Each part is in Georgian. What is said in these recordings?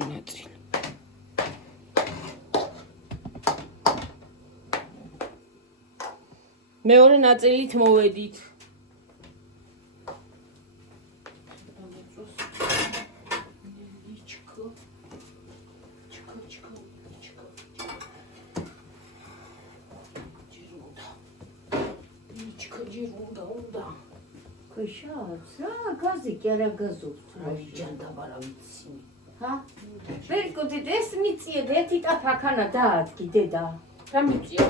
მეორე ნაწილი. მეორე ნაწილით მოვედით. Gazi chiara gazos. Giandavara vicini. Ha? Perché te des mitzie veti ta pakana dat gideda. Ramizia.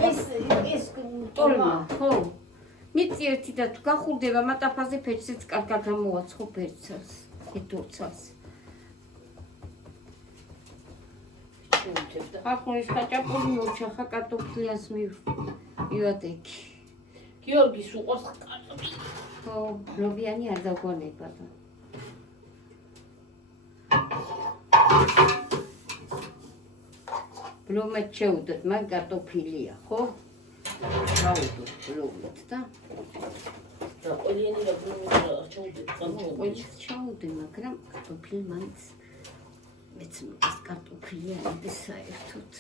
Es tolma. Ho. Mitzie erti da tu gახურდება მატაფაზე ფერცეც კარგად გამოაცხო ფერცას. ეთურცას. Ჩუნთებდა. ახლა ის ხაჭაპური მოჩახა კარტოფლიას მივატეკი. გიორგის უყურს კარტოფილი. ხო, ლობიანი არ დაგონება და. ბლომეთ შეუდოთ, მაგ კარტოფილია, ხო? ჩაუდოთ ბლომეთ და და ყველიანი და ბლომეთ ჩაუდეთ, ყველს ჩაუდე, მაგრამ კარტოფილი მაინც მეც ეს კარტოფილია და საერთოდ.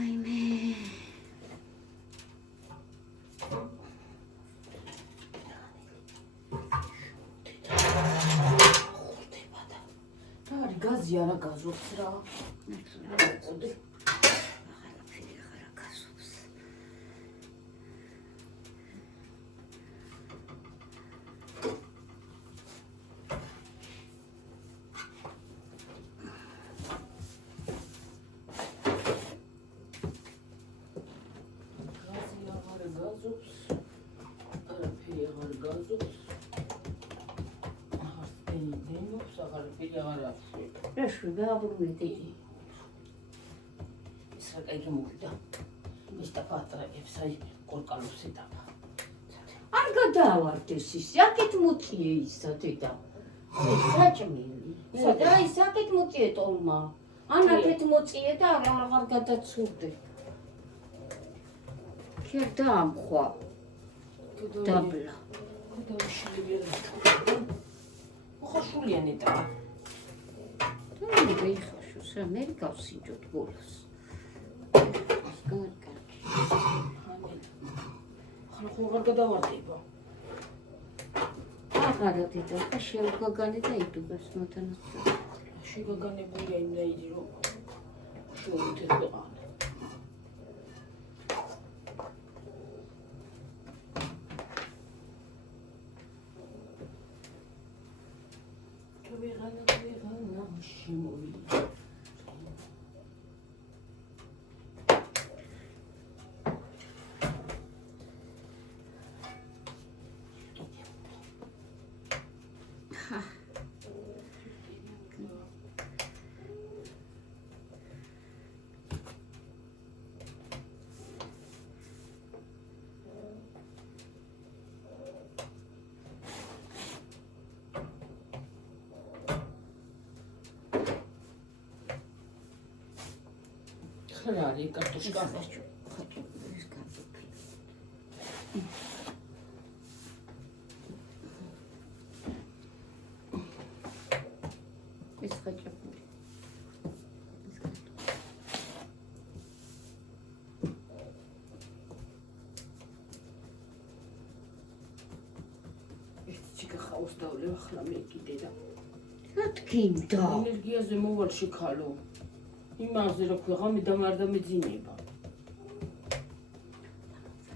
აიმე გაზი არა გაზობს რა. აღარაფერი აღარა გაზობს. გაზი აღარა გაზობს. არაფერი აღარ გაზობს. აღარაფერი აღარ აშვი. Прошу, გააბრუნეთ. ის რა კაი გამოვიდა. ის და პატრაკებს აი კორკალოს ეტაპა. არ გადაავარდეს ის, აქეთ მოწიე ისა დედა. საჭმელი. და ის აქეთ მოწიე ტოლმა. ან აქეთ მოწიე და აღარ გადაცურდე. ქერ დაამხვა. დაბლა. ხოშულიანი ეტაპა. და მეიხაშოს რა მე გავსინჯოთ ბოლოს. ახლა ხوغარ გადავარდება. აღარა დედა და შევგაგანე და იდუბებს მათანაც. შეგაგანებულია იმდაიდი რომ შევუთებდა. ვეღანა შემოვიდა. რა არის კარტოშკა? ხაჭაპურის კარტოფილი. ეს ხაჭაპური. ეს კარტოფილი. ეს ჩიკა ხაოს დავლევ ახლა მე კიდე და რა თქიმდა? ენერგიაზე მოვალ შეხალო. იმაზე რა ქვია, დამარ და მეძინება.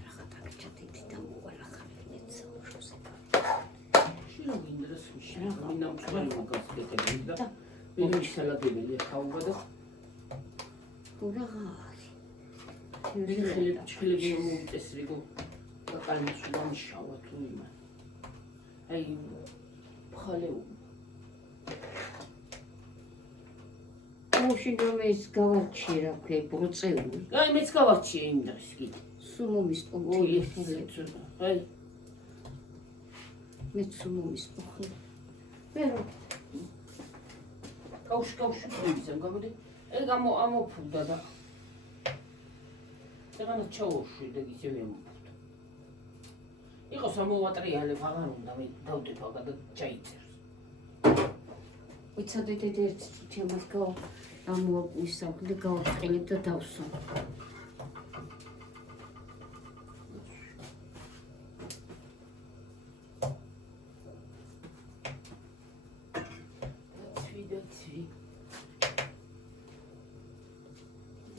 რა დაგჭადით და მოვალ ახალი მეცაურზე. შენ გინდას შენ მინამწვარი მოგასკეთები და მე შალაგებელი ხაუვა და ურაღარი. ხელები მოუწესრიგო და კალმის უდამშავა თუ იმან. აი ხალე მაშინ რომ ეს გავარჩიე რა ქვია ბროწეული. აი მეც გავარჩიე იმ დროს კიდე. სულ მომისპოქილი ხელები. აი მეც სულ მომისპოქილი. მე რომ კაუში ვიზამ გამოდი. ეგ ამოფუდა და ეგანა ჩაუშვი და ისევე ამოფუდა. იყო სამოვატრიალე აღარ უნდა მე დავდება და ჩაიწერს. ვიცოდეთ ერთ წუთი ამას ამოაკვისავდი და გავაწყილებ და დავსვა. Цви.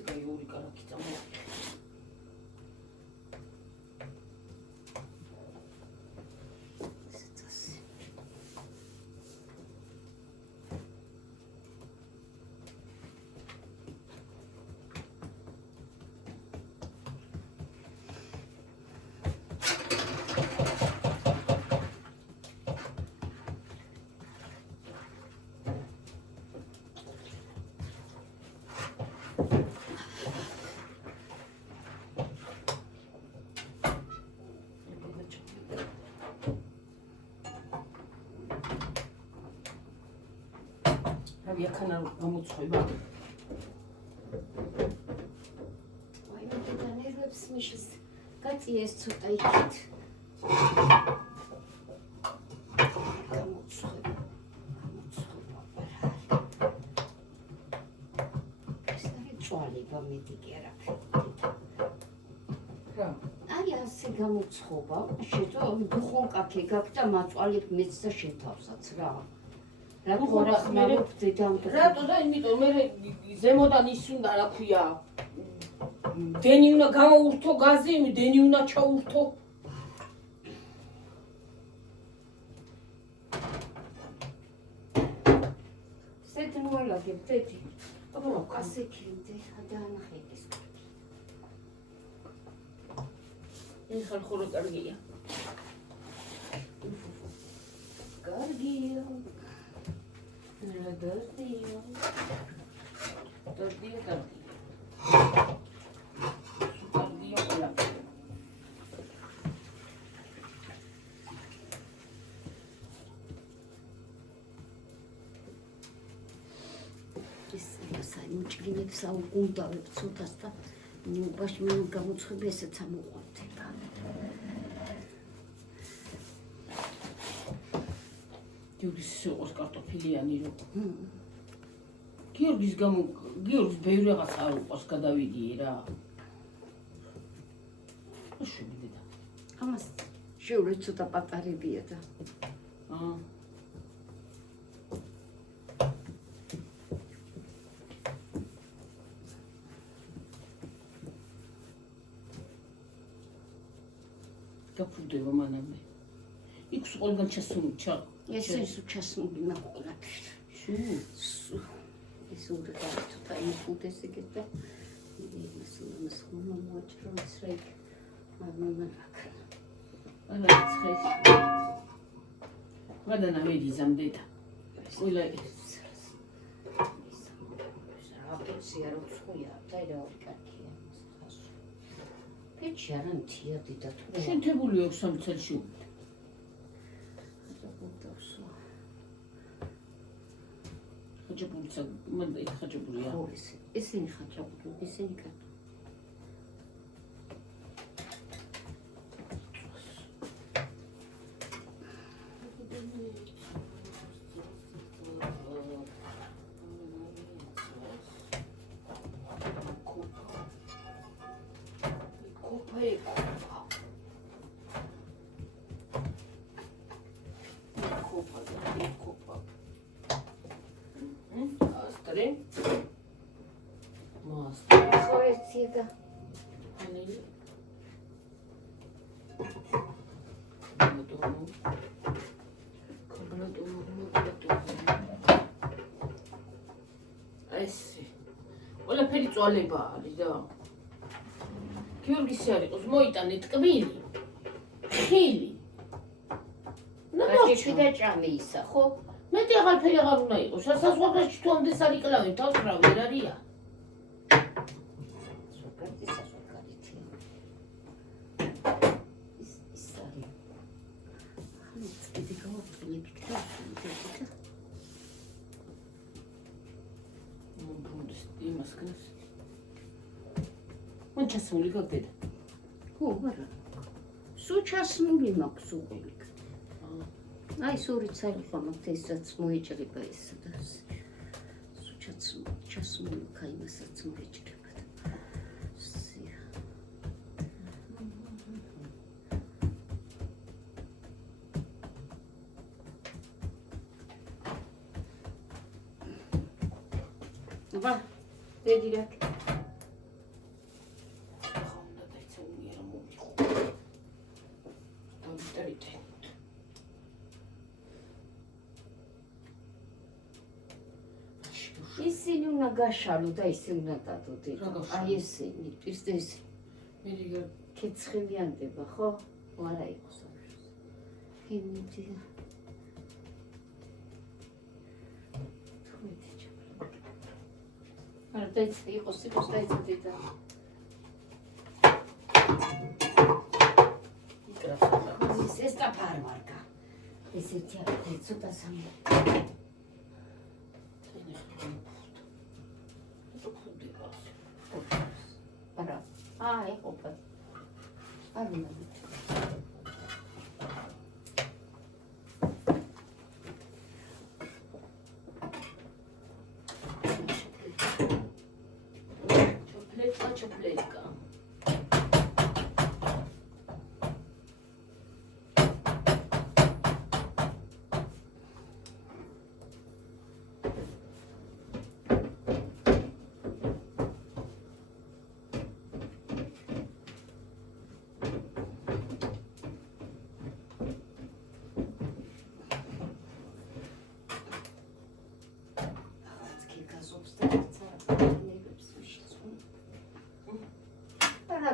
Дай ორი კარაკი წამო. Ravia canal გამოცხება. აი მე ნერვებს მიშის გაწიეს ცოტა იქით. გამოცხება. ეს არის წვალი გამედიკი არაფერი. რა? აი ასე გამოცხობა. შეტო დუხონკათი გაქვს და მაწვალებ მეც და შეთავსაც რა. რატო და იმიტომ მე ზემოდან ის უნდა რა ქვია დენი უნდა გამოურთო გაზი დენი უნდა ჩაურთო სეთნუალაგებ თეთი ასე კიდე დაანახეს ეხლა ხოლო კარგია კარგია Дождия. მჭრინებს აუგუნდავებ ცოტას და ნუბაში მე გამოცხები ესეც ამოყვანდება. გიორგის სიყოს კარტოფილიანი რო. გიორგის ბევრი რაღაცა არ უყვარს გადავიდიე რა. შევიდე და. ამას შევრი ცოტა პატარებია და. გაფრდება მანამდე. იქ ყველგან ჩასუნჩა. ეს ჩასმული ნახულაკი. ეს უნდა ცოტა იმხუდეს ეგეთ და ის მოაჭროს რეკ. მამაკ. ანა ცხეს. ვადანა მედიზამდედა. ყველა ეს. აპოცია რო ხუია, დაიდა კაკია. პეჩი არ ანთიადი და თუ. შენთებული აქვს სამ წელში. ხაჭაპურიცა, მან ეს ხაჭაპურია. ხო, ესენი ხაჭაპური, ესენი კატო. Ega. Aneli. Ესე. ყველაფერი წვალება არის და გიორგის არ იყოს მოიტანე ტკბილი. ხილი. ნაჩი და ჭამი ისა, ხო? მეტი აღარაფერი აღარ უნდა იყოს. სასაზღვაროში თუ ამდენ სარიკლავენ თავს რა ვერ არიან. მან ჩასმული გაგდედა. ხო, არა. სულ ჩასმული მაქვს უყელი. აი სურიც არ იყო მაგ ესაც მოეჭრება ესა და ჩასმულიქა იმასაც მოეჭრება სია აბა დედირაკ ხონდა დაიცუნი რა მომიხო დავიტერიტე ისინი უნდა გაშალო და ისე უნდა დადო დედა. აი ესენი, პირს მე რიგა კეცხლიანდება, ხო? არა იყოს ამის. ჰიმიტი. თუმცა ჩაბლა. არა დაიწყე იყოს დაიწყე დედა. ის ეს და ფარმარკა. ესეთი არის ცოტა სამი. აი ოპა. არ უნდა ჩოპლეტკა.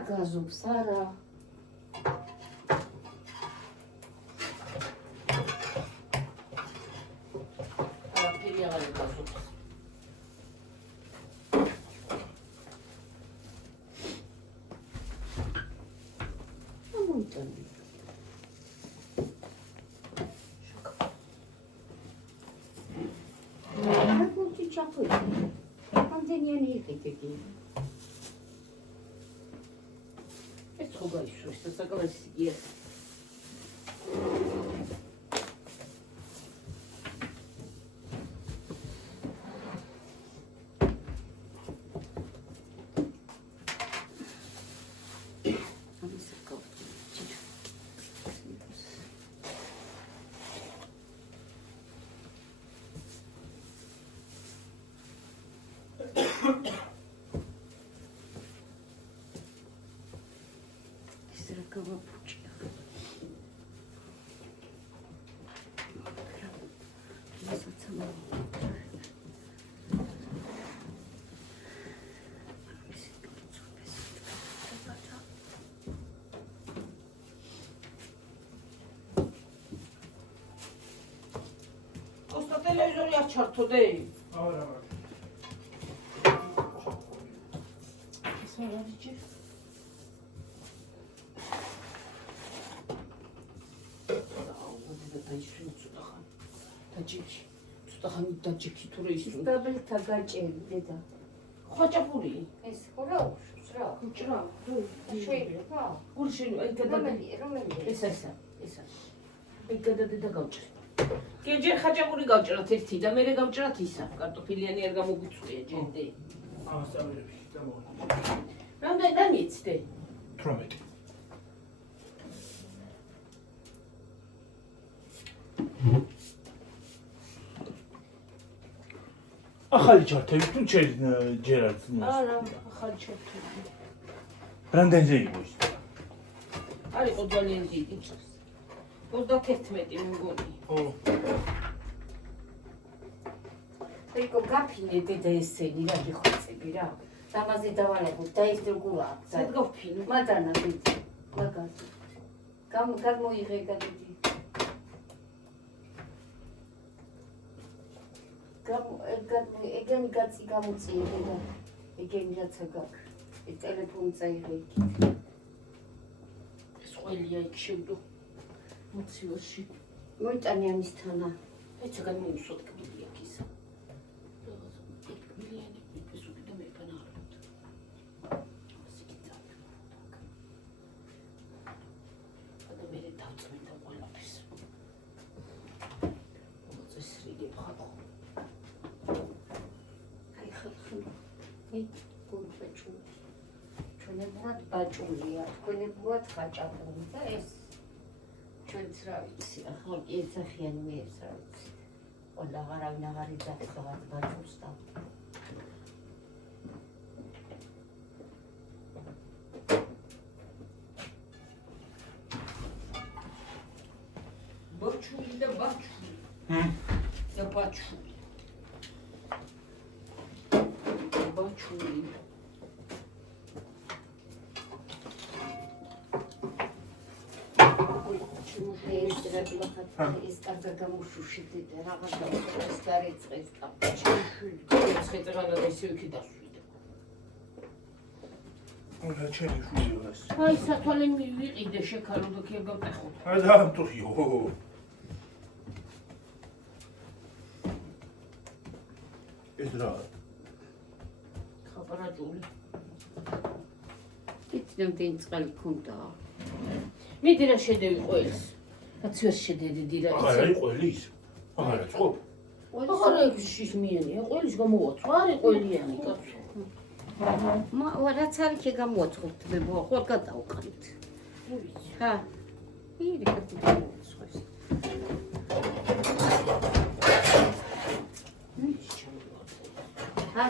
გაზობს არა არაფერი აღარ გაზობს ამოიტანე აკუთი ჩახვიდე ამდენიანი იყიდები ხობა ისურს და საკლასიკია ტელევიზორი არ ჩართოდე? არა. ეს არ არის ჯერ. დაჯიქი. ცოტა ხანი დაჯიქი თუ რა ისრუნ. დაბლთა გაჭერი დედა. ხოჭაპური. ეს ხორა უშრა. უჭრა. შეიძლება? გულშენ აი რომელი? ესა. აი გადადედა გავჭრი. ჯერ ხაჭაპური გავჭრათ ერთი და მერე გავჭრათ ისა. კარტოფილიანი არ გამოგვიწვია ჯენდე. ავსწავლები და მოვა. რამდენი დამიცდე? 18. ახალი ჩართები თუ ჯერაც არა, ახალი ჩართები. რამდენზე იყო ის? არ იყო ძალიან დიდი. 31 მგონი. ო. ეკო გაფინე დედა ესენი რა გიხოცები რა. დამაზე დავალებოთ და ის როგორ აქვს? სად გავფინო? მადანა დიდი. მაგაზე. გამოიღე გადი. ეგენი გაცი გამოწიე და ეგენი რაცა გაქვს. ეს ტელეფონი წაიღე იქით. ეს ყველია იქ შევდო. მოცივაში. მოიტანე ამისთანა. ეცა განმოუსვათ კბილი აქ ისა. კბილიანი ეს უკიდა მეპანაროთ. ასიკითა. და მე დავწმენდა ყველაფერს. გულწრფელი. ჩვენებურად ბაჭულია, თქვენებურად ხაჭაპური და ეს ჩვენც რა ვიცი, ახლა ერთახიანი მე ეს რა ვიცი. ყველა აღარავინ აღარ იძახს რაღაც ბაჭურს და ბოჩული და ბაჩული. და ბაჩული. ბაჩული. ეს კარგა გამუშუშიდე და რაღაც ეს გარეწყეს კაპა. ცხეტრანა და ისე იქ დასვიდა. რა ჩემი შვილი ეს. აი სათვალე მივიყიდე შეკარო და კი გავტეხოთ. აი დაამტოხიო. ეს რა? ხაპარაჭული. იცნობდნენ წყალი ქონდა. მიდი რა შედევი ყველს. რაც ვერ შედედი რა აღარა იყო ელის. აღარა წყო. აღარა ის მიანია, ყველის გამოვაცვა, არის ყველიანი კაცო. რაც არის კი გამოვაცხობთ მე ხო გადავყრით. ხა. ირი გადავაცხოს.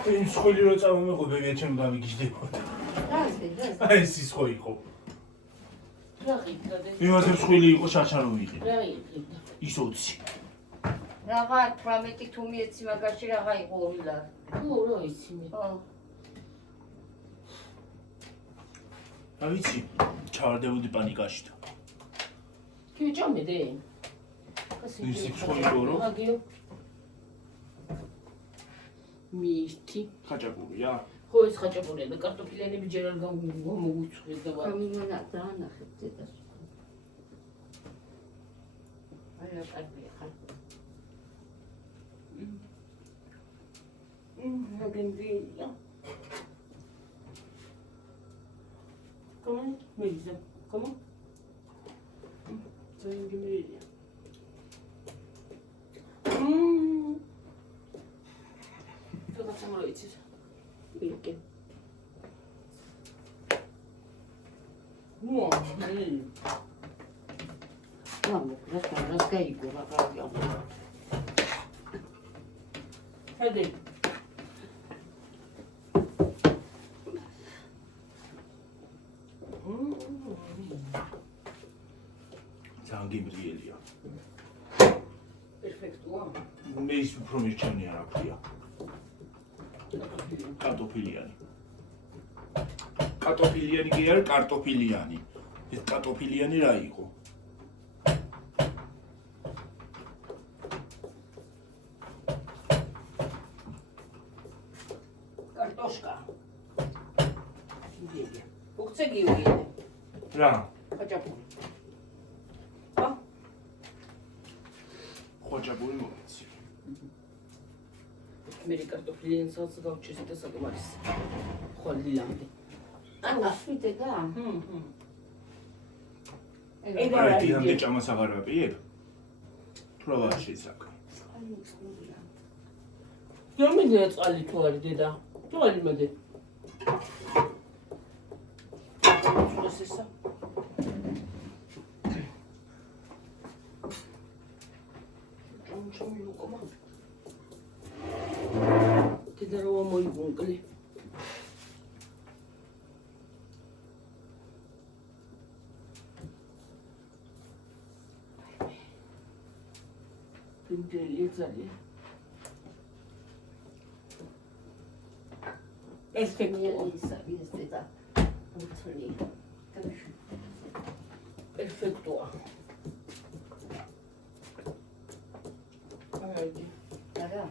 ეს ხვილი რო წამომეყო ბებია ჩემ გამიგიждდებოდა. აი ეს ის ხო იყო. რა ყიდდადი? იმათებს ხვილი იყო შაჩანო ვიყი. რა იყიდა? ის 20. რაღა 18 თუ მიეცი მაგაში რაღა იყო 2 ლარი. ხო რა იცი მე. ხო. რა ვიცი, ჩავარდებოდი პანიკაში და. კი ჭამედე? ის ხო იყო რო? აგიო. მითი. ხაჭაპურია? ხო ეს ხაჭაპურია და კარტოფილიანები ჯერ არ გამოგუცხეს და ვარ. გამიმონა დაანახეთ ზედას. აი რა კარგია ხარ. აგენდია. Come? Melissa, come? Sono in Melia. Co facciamo noi? Perché? No, Vamo, raskaiku raga. Hadi. გიბრიელია. Perfetto. მე ის უფრო მირჩენია რა ქვია. კარტოფილიანი. კარტოფილიანი კი არა, კარტოფილიანი. ეს კარტოფილიანი რა იყო? Картошка. Где? Ух-ты, геоиды. რა? Хачапури. ხოჭაპური მოიცი. მე კარტოფილიან სალსა გავჩეს და საკმარის. ხოლილამდე. შვიდე და? ეგ დიამდე ჭამას აღარ ვაპირებ? თუ რა ვარ შეცაკა? წყალი წყლია. გამიდე წყალი თუ არის დედა. თუ არის მოდე. სულესესა. Deda roa moibungle. Pintelizali. Perfetto. Perfetto. არა.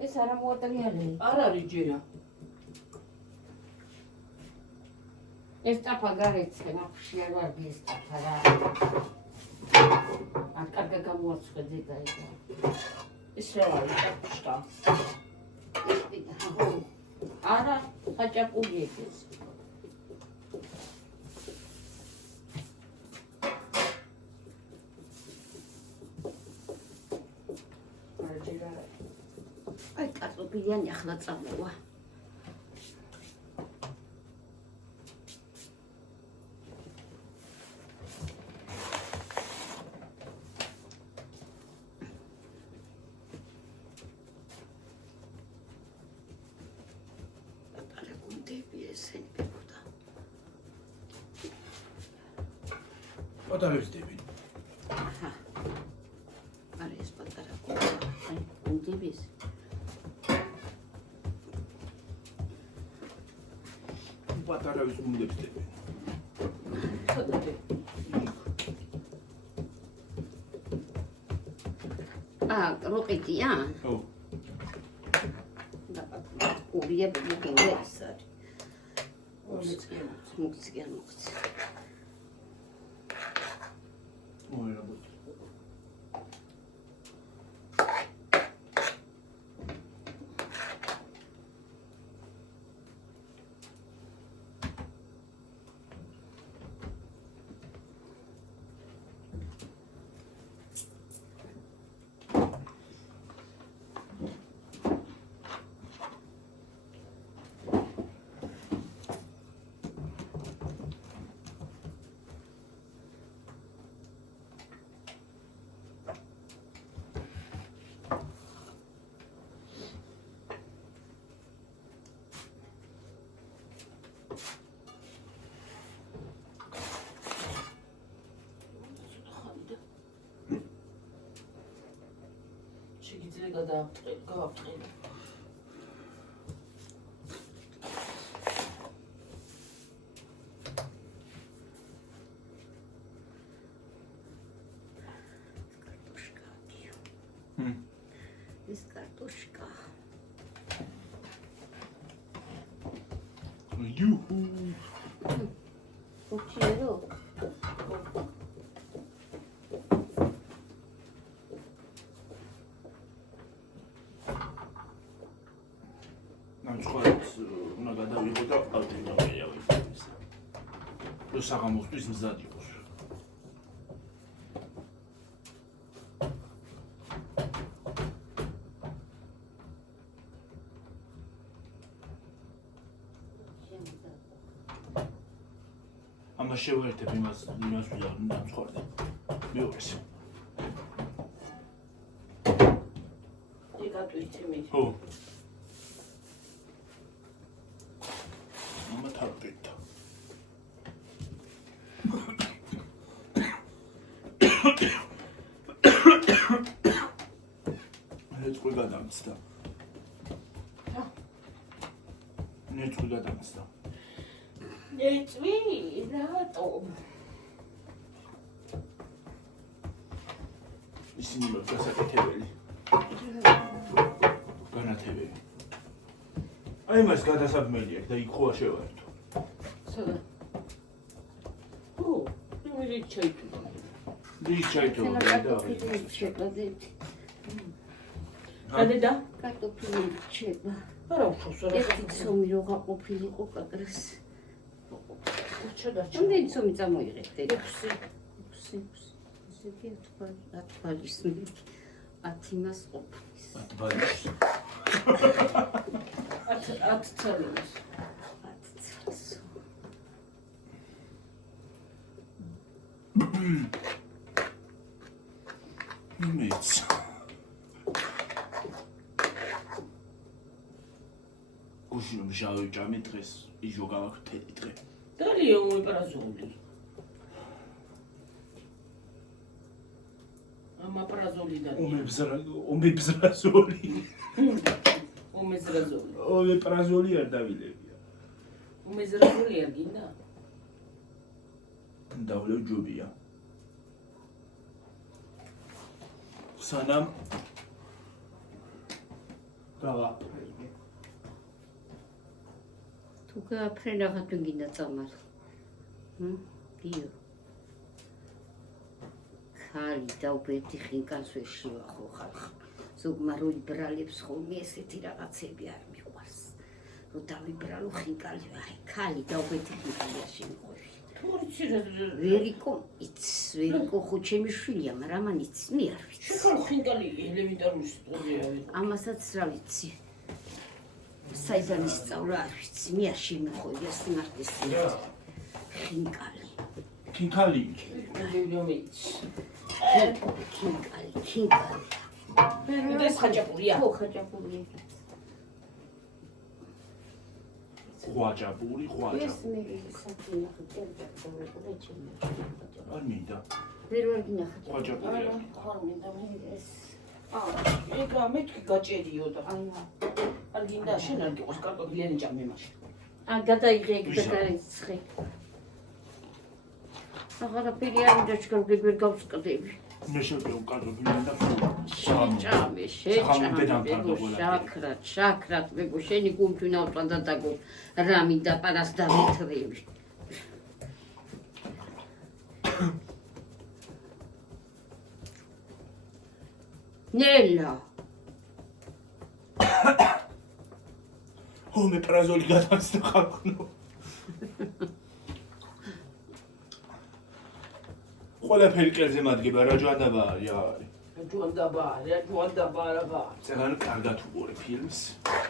ეს არა მოატანიალე. არ არის ჯერა. ეს ტაფა გარეცხე, ნაფში არ ვარ ეს ტაფა რა. არ კარგა გამოაცხედი და ეს. ეს რა არის ტაფშკა? ეს პიტა. არა, ხაჭაპური ეს. აი კარტოფილიანი ახლა წამოვა. პატარა გუნდები ესენი პეპოდა. პატარებს დები. აჰა. არა ეს პატარა გუნდები ეს. პატარავის გუნდებს დები. სადადე. როყიდია? ო. ურია ბიგინდა ის არის. მოგწია. მოგცი. ой, работа. შეგიძლია გავაფრთხილო. ეს კარტოშკა. იუჰუ. ოქიერო. ნამწყარს უნდა გადავიღო და ავტომატურად რო საღამოსთვის მზად იყოს. ამას შევერთებ იმას ვიდა ნამწყარზე. მეორეს. ეკატვიცი მე. ხო. თარპეთა. ნეწყვი გადამცდა. ნეწყვი გადამცდა. ნეწვი? რატომ? ისინი გასაკეთებელი. განათებელი. აი მას გადასაბმელი აქვს და იქ ხოა შევართო. სადა? ო, მე ჩაიტო. დი ჩაიტო და და? კარტოფილი რჩება. არა უშავს რა. ერთი ცომი რო გაყოფილიყო კაკრეს. ჩადა. რამდენი ცომი წამოიღეთ? 6. ისეთი ათბალის მე 10 მას ყოფნის. ათბალის. 10 წელს. 10 წელს. იმეც. გუშინ მჟავი ჭამე დღეს იჟო გავაკეთე დღე. დალია მოიპრაზული. ამა პრაზული და. ომებზრაზოლი. ომეზრაზული. ომეპრაზოლი არ დავილებია. ომეზრაზული არ გინდა? დავლევ ჯობია. სანამ გავაფრენე. თუ გააფრენ რაღაც თუ გინდა წამარ. დიო. ხალი და უბეთი ხინკანს ვერ შევახო ხალხ. ზოგმარული ბრალებს ხოლმე ესეთი რაღაცები არ მიყვარს. რომ დავიბრალო ხინკალი, აი, ხალი და უბეთი ხინკალია შემოყვევი. თორიცი ვერიკო იცს, ვერიკო ხო ჩემი შვილია, მაგრამ ამან იცს, მე არ ვიცი. შეხარ ხინკალი ელემენტარული სტუდია. ამასაც რა ვიცი. საიდან ისწავლა არ ვიცი, მე არ შემიხვევია სიმართლეს. ხინკალი. ქინქალი. ხინკალი. ეს ხაჭაპურია. ხო, ხაჭაპურია. ხვაჭაპური, ეს მე საკინახე წერდა ჩემი. არ მინდა. ვერ ვარ გინახე. ხვაჭაპურია. ხარ მინდა მე ეს. ეგა მეთქი გაჭერიო და არ გინდა შენ არ გიყოს კარტოფილიანი ჭამე მაშინ. გადაიღე ეგ და გაიცხე. აღარაფერი არ მინდა ჩქარგებ ვერ გავსკდები. მე შევკრავ კარტოფილიანი და შეჭამე, შაქრად, მეგო, შენი გუმთვინავწვა და დაგო, რა მინდა პარას დავითრევი. ნელა. ო მე პრაზოლი გადაცდა ხალხო. ყველაფერი კერძე მადგება რა ჯვანდაბა არის. ჯვანდაბა რა. წეგან კარგად უყურე ფილმს.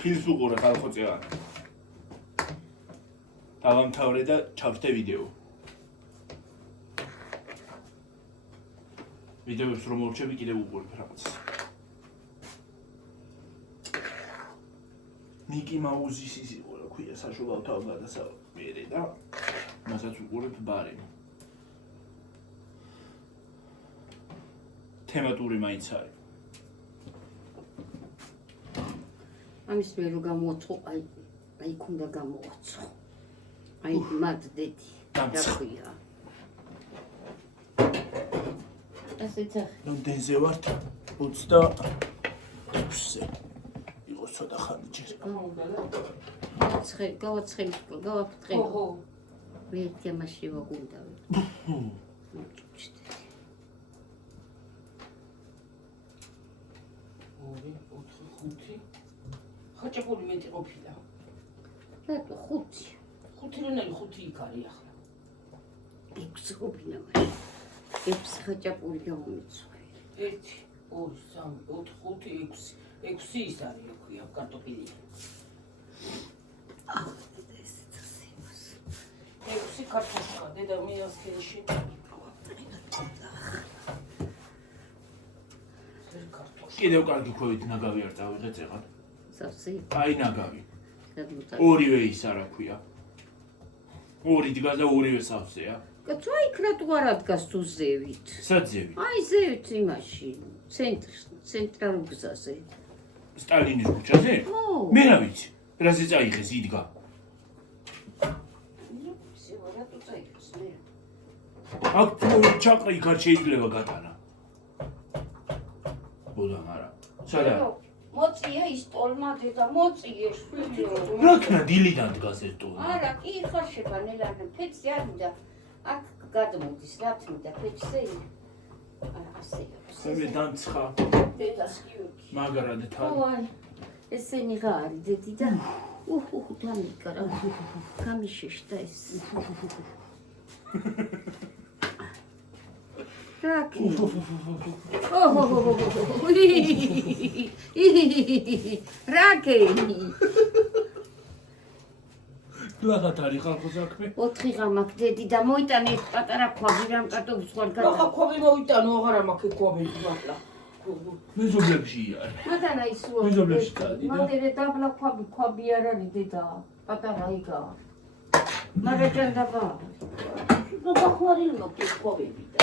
ფილმს უყურე ხალხო წეგან. დავამთავრე და ჩავშთე ვიდეო. ვიდეოს რომ მორჩები კიდევ უყურებ რაღაც. მიკი მაუსის ის იყო რა ქვია საშუალო თავგადასავალი და მასაც უყურებ ბარემ. თემატური მაინც არის. ამის მე რო გამოაცხო, აი ქონდა გამოაცხო. აი მათ დედი. დამცხია. ასეც რამდენზე ვართ? 26-ზე. იყო ცოტა ხანი ჯერ. გავაფრთხე. ხო. მე ერთი ამაში ვაგუნდავი. ხაჭაპური მეტი ყოფილა. რატო 5? 5 რენალი 5 იქ არის ახლა. 6 ყოფილა მაშინ. 6 ხაჭაპური გამომიცვე. 1 2 3 4 5 6 6 ის არის ქვია კარტოფილი. ესეც ასეოს. 6 კარტოფილა დედა მიასქენში. კიდევ კარგი ქვევით ნაგავი არ წავიღე წეღან. სავსე. აი ნაგავი. გადმოწა. ორივე ის არა ქვია. ორი დგას და ორივე სავსეა. კაცო აი კრატუ არ ადგას თუ ზევით. საძევი. აი ზევით იმაში, ცენტრალურ გზაზე. სტალინის ქუჩაზე? ხო. მე რა ვიცი. რაზე წაიღეს იდგა. რატო წაიღეს მე? აქ ჩაყრი იქ არ შეიძლება გატანა. ბოდამ არა. სადა? მოწია ის ტოლმა დედა მოწიე შვილიო. რა ქნა დილიდან დგას ეს ტოლმა? არა, კი ხარშება ნელარნ ფეცი არ მინდა. აქ გადმოდის რა თქმა ფეცზე. არა ასეა. მე დამცხა. დედას გიორგი. მაგრად თან. ой, ესენი რა არის დედი და დამიკარა. გამიშეშდა ეს. რაკი. რაკი. ლაღათ არის ხალხო საქმე? 4 ღამაკ დედი და მოიტანე ეს პატარა ქვაბი რამ კარტოფილს ხარ გადა. ახლა ქვაბი მოვიტანო, აღარა მაქვს ქვაბი მართლა. მეზობლებში არის. მადანა ის რო. მეზობლებში გადი და მანდერე დაბლა ქვაბი არ არის დედა. პატარა იგა. მაგრამ დაბა. და ბახმარილი მაქვს ქვაბები და.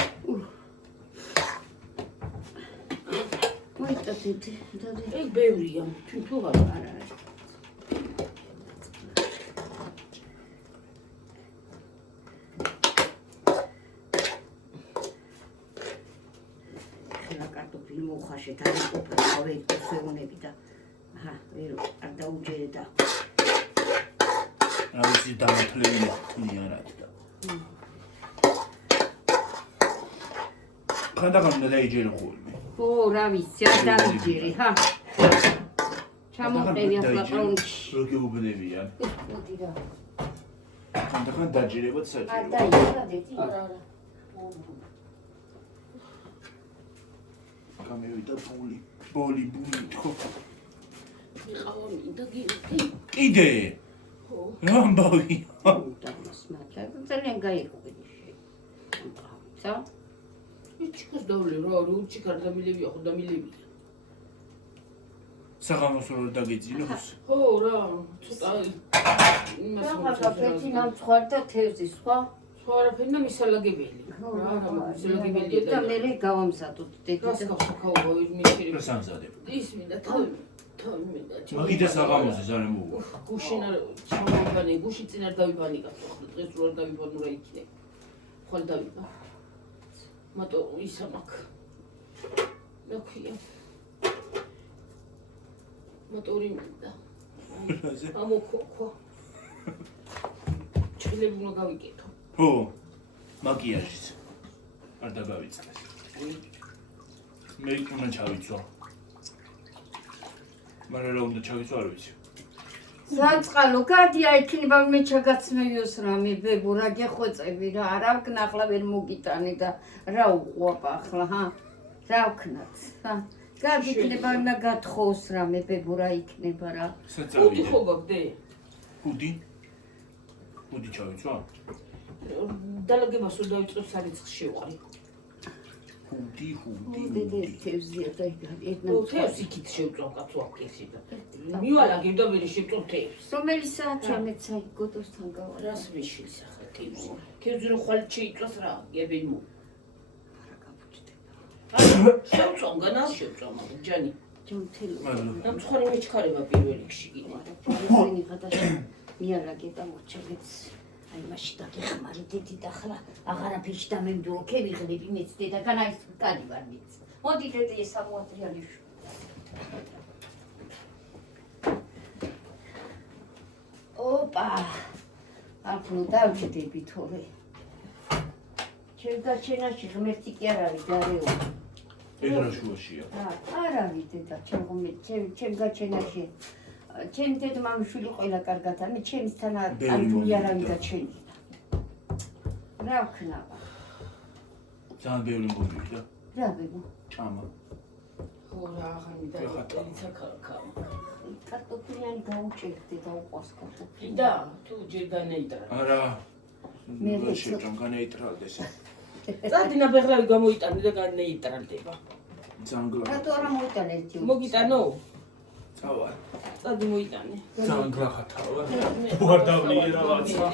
მოიტანე და ეგ ბევრია, თვითონ არ არის. მოხაშეთ არის ყოფილი ყოველი ფეონები და აჰა ვერ არ დაუჯერე და რა ვიცი დამათლები ნიარად და ხანდახან უნდა დაიჯერო ხოლმე. ო რა ვიცი არ დაიჯერე ჰა ჩამოყევი ახლა პრონჩი რო გეუბნებიან. მოდი რა ხანდახან დაჯერებად არ საჭირო. დაიწყო დედი. არა. გამევიდა ბოლი ხო? იყავა მინდა გიგი. კიდე? ხო. რა ამბავი? დაგმას მაგა ძალიან გაიყვი. ცა? იჩქოს დავლე რა, რუჩი კარდამილები ხო დამილები. საღამოს რო დაგეძინოს? ხო რა, ცოტა რა ხარ პეცი ნამცხვარ და თევზი სხვა? სხვა არაფერი და მისალაგებელი. რა, მისალაგებელია და მე გავამზადოთ დედი რას და გავხავ მიჩერი. რა სამზადებ? ის მინდა თავი მინდა. მაგიდა საღამოზე ზარე მოუვა. გუშინ არ ჩამოვიბანე, გუში წინ არ დავიბანი გახსოვ. დღეს რო არ დავიბანო რა იქნება. ხვალ დავიბა. მათო ისა მაგ. რა ქვია? მოტორი მინდა. ამოქოქვა. ჩხილები უნდა გავიკეთო. ხო. მაკიაჟიც. არ დაგავიწყდეს. მე უნდა ჩავიცვა. მაგრამ რა უნდა ჩავიცვა არ ვიცი. საწყალო გადია იქნება მე ჩაგაცმევიოს რამე ბებო რა გეხვეწები რა არა ვკნახლა ვერ მოგიტანე და რა უყვაპა ახლა ჰა რა ვქნათ ხა გაგიქნება იმა გათხოვს რამე ბებო რა იქნება რა უდი ხო გაგდე? უდი ჩავიცვა? დალაგებას რომ დავიწყებ სარიცხს შევყარი. უდი დედი თევზია და ეგ თევზი იქით შევწავ კაცო აქ და მივალაგებ და ვერ შევწავ თევზს. რომელი საათია მეცა გოდოსთან გავა რას მიშლის ახლა თევზი? თევზი რომ ხვალ შეიწვას რა გებინმო. შევწავ განას შევწავ მაგრამ ჯანი. ჯონთელი დამცხარი მეჩქარება პირველ რიგში კიდე. ფარიზენი გადაშა მიარაგე და მოჩერեց აი მაშინ დაგეხმარი დედი და ახლა აღარაფერში დამემდურო ქემიღლები მეც დედაგან აი კალი ვარ მეც მოდი დედი ეს ამოადრიალი ოპა აფლო დავჭდები თორე ჩემგაჩენაში ღმერთი კი არ არის გარეო ეგ რა შუაშია? არ არის დედა ჩემგაჩენაში ჩემი დედმამიშვილი ყველა კარგად არის, ჩემისთან ანჯული არავინ გაჩენილა. რა ვქნავა? ძალიან ბევრი მოვიდა. რა ბებო? ჭამა. ხო რა აღარ მიდაიწყე ცაკალკა. კარტოფილიანი გაუჭერდე და უყვარს კარტოფილი. და თუ ჯერ განეიტრა. არა. მე მე შეჭამ განეიტრალდეს. წადინა ბეღლავი გამოიტანე და განეიტრალდება. ძანგლა. რატო არა მოიტანე ერთი? მოგიტანო? წავალ. წადი მოიტანე. ძანგლა ხათავა. უარ დავლიე რაღაცა.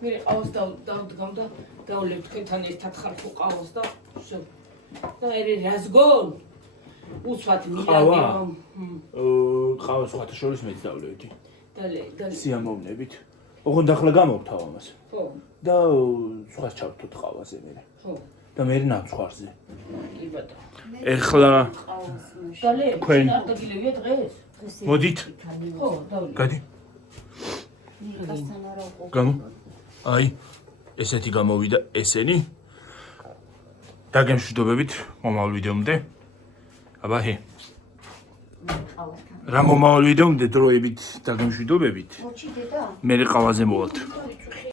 მე ყავს დავდგამ და გავლებ თქვენთან ერთად ხარხო ყავს და всё. და ერე რასგონ? უსვათ მილაგე. ყავს სხვათა შორის მეც დავლევდი. დალე. სიამოვნებით. ოღონდ ახლა გამოვთავ ამას. ხო. და სხვას ჩავთოთ ყავაზე მე. ხო. და მე ნამცხვარზე. კი ბატონო. ეხლა დალე, თქვენ არ დაგილევია დღეს? მოდით. ხო, დავლე. გადი. კასთან არა უყო. გამო. აი, ესეთი გამოვიდა ესენი. დაგემშვიდობებით მომავალ ვიდეომდე. აბაჰე. რა მომავალ ვიდეომდე დროებით დაგემშვიდობებით. მოჩი დედა? მე ყავაზე მოვალთ.